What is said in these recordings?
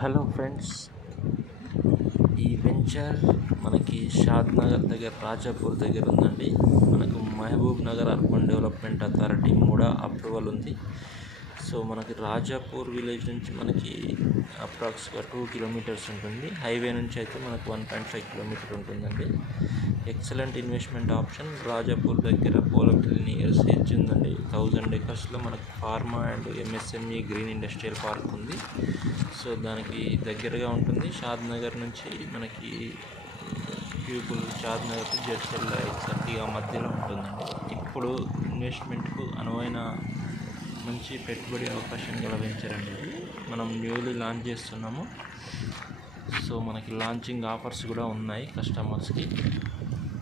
Hello friends, ఈ venture మనకి షాద్ నగర్ దగ్గర రాజాపూర్ దగ్గర ఉందండి. మనకు Mahbubnagar urban development authority కూడా అప్రూవల్ ఉంది. సో మనకి రాజాపూర్ విలేజ్ నుంచి మనకి అప్రాక్స్గా 2 కిలోమీటర్స్ ఉంటుంది. హైవే నుంచి అయితే మనకు 1.5 కిలోమీటర్ ఉంటుందండి. Excellent investment option. రాజాపూర్ దగ్గర పోలపల్లి నియర్ సెజ్ ఉందండి. 1000 ఎకర్స్లో మనకు pharma and MSME green industrial park ఉంది. సో దానికి దగ్గరగా ఉంటుంది. షాద్ నగర్ నుంచి మనకి pupil Shad Nagar to Jadcherla ఎగ్జాక్ట్గా మధ్యలో ఉంటుందండి. ఇప్పుడు ఇన్వెస్ట్మెంట్కు అనువైన మంచి పెట్టుబడి అవకాశం గల వెంచర్ అండి. మనం న్యూలీ లాంచ్ చేస్తున్నాము. సో మనకి లాంచింగ్ ఆఫర్స్ కూడా ఉన్నాయి కస్టమర్స్కి.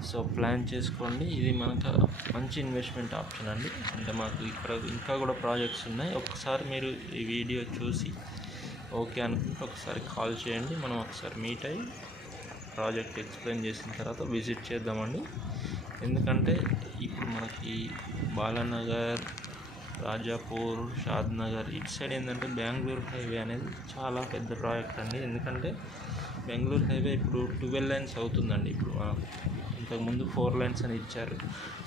సో ప్లాన్ చేసుకోండి. ఇది మనకు మంచి ఇన్వెస్ట్మెంట్ ఆప్షన్ అండి. అంటే మాకు ఇక్కడ ఇంకా కూడా ప్రాజెక్ట్స్ ఉన్నాయి. ఒకసారి మీరు ఈ వీడియో చూసి ఓకే అనుకుంటే ఒకసారి కాల్ చేయండి. మనం ఒకసారి మీట్ అయ్యి ప్రాజెక్ట్ ఎక్స్ప్లెయిన్ చేసిన తర్వాత విజిట్ చేద్దామండి. ఎందుకంటే ఇప్పుడు మనకి బాలానగర్, రాజాపూర్, షాద్ నగర్ ఇటు సైడ్ ఏంటంటే బెంగళూరు హైవే అనేది చాలా పెద్ద ప్రాజెక్ట్ అండి. ఎందుకంటే బెంగళూరు హైవే ఇప్పుడు 12 లైన్స్ అవుతుందండి. ఇప్పుడు ఇంతకుముందు 4 లైన్స్ అని ఇచ్చారు.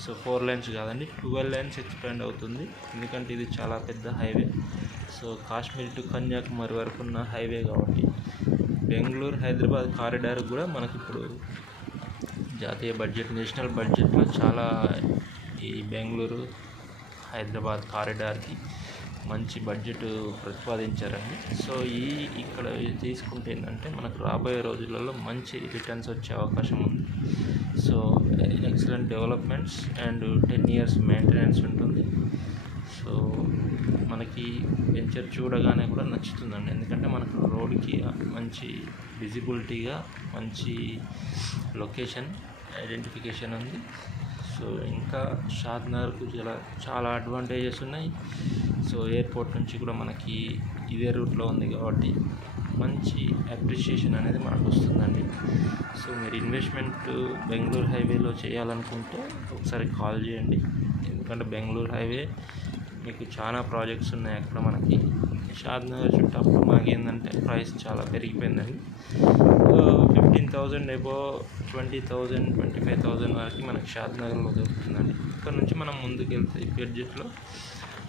సో 4 లైన్స్ కాదండి, 12 లైన్స్ ఎక్స్పాండ్ అవుతుంది. ఎందుకంటే ఇది చాలా పెద్ద highway. So Kashmir to Kanyakumari వరకు ఉన్న హైవే కాబట్టి బెంగళూరు హైదరాబాద్ కారిడార్ కూడా మనకి ఇప్పుడు జాతీయ బడ్జెట్, నేషనల్ బడ్జెట్లో చాలా ఈ బెంగళూరు హైదరాబాద్ కారిడార్కి మంచి బడ్జెట్ ప్రతిపాదించారండి. సో ఇక్కడ తీసుకుంటే ఏంటంటే మనకు రాబోయే రోజులలో మంచి రిటర్న్స్ వచ్చే అవకాశం ఉంది. So excellent developments and 10 years maintenance ఉంటుంది. సో మనకి వెంచర్ చూడగానే కూడా నచ్చుతుందండి. ఎందుకంటే మనకు రోడ్కి మంచి విజిబిలిటీగా మంచి లొకేషన్ ఐడెంటిఫికేషన్ ఉంది. సో ఇంకా షాద్ నగర్కు చాలా అడ్వాంటేజెస్ ఉన్నాయి. సో ఎయిర్పోర్ట్ నుంచి కూడా మనకి ఇదే రూట్లో ఉంది కాబట్టి మంచి అప్రిషియేషన్ అనేది మనకు వస్తుందండి. సో మీరు ఇన్వెస్ట్మెంట్ బెంగళూరు హైవేలో చేయాలనుకుంటే ఒకసారి కాల్ చేయండి. ఎందుకంటే బెంగళూరు హైవే మీకు చాలా ప్రాజెక్ట్స్ ఉన్నాయి అక్కడ. మనకి షాద్ నగర్ చుట్టప్పుడు మాకు ఏంటంటే ప్రైస్ చాలా పెరిగిపోయిందండి. 15,000 అబోవ్ 20,000, 25,000 వరకు మనకి షాద్ నగర్లో దొరుకుతుందండి. ఇక్కడ నుంచి మనం ముందుకు వెళ్తే ఈ బడ్జెట్లో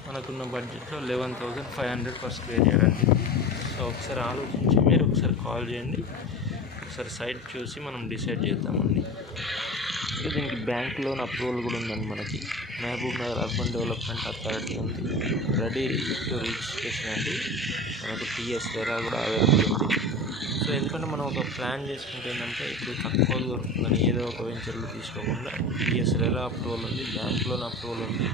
మనకున్న బడ్జెట్లో 11,500 per square yard అండి. సో ఒకసారి ఆలోచించి మీరు ఒకసారి కాల్ చేయండి. ఒకసారి సైట్ చూసి మనం డిసైడ్ చేద్దామండి. దీనికి బ్యాంక్ లోన్ అప్రూవల్ కూడా ఉందండి. మనకి Mahbubnagar urban development authority ఉంది. రెడీ టు రిజిస్ట్రేషన్ అండి. మనకు టీఎస్ రెరా కూడా అవైలబుల్ ఉంది. సో ఎందుకంటే మనం ఒక ప్లాన్ చేసుకుంటే ఏంటంటే ఇప్పుడు తక్కువ దొరుకుతుందని ఏదో ఒక వెంచర్లు తీసుకోకుండా టీఎస్ రెరా అప్రూవల్ ఉంది, బ్యాంక్ లోన్ అప్రూవల్ ఉంది,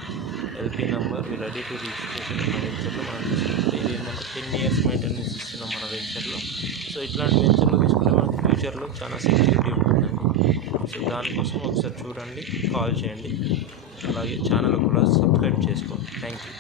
LP number, ready to registration మన వెంచర్లో మనం తీసుకుంటే ఇది ఏంటంటే 10 years మెయింటెనెన్స్ ఇస్తున్నాం మన వెంచర్లో. సో ఇట్లాంటి వెంచర్లో తీసుకుంటే మనకు ఫ్యూచర్లో చాలా సెక్యూరిటీ ఉంటుందండి. సో దానికోసం ఒకసారి చూడండి, కాల్ చేయండి. అలాగే ఛానల్ కూడా సబ్స్క్రైబ్ చేసుకోండి. Thank you.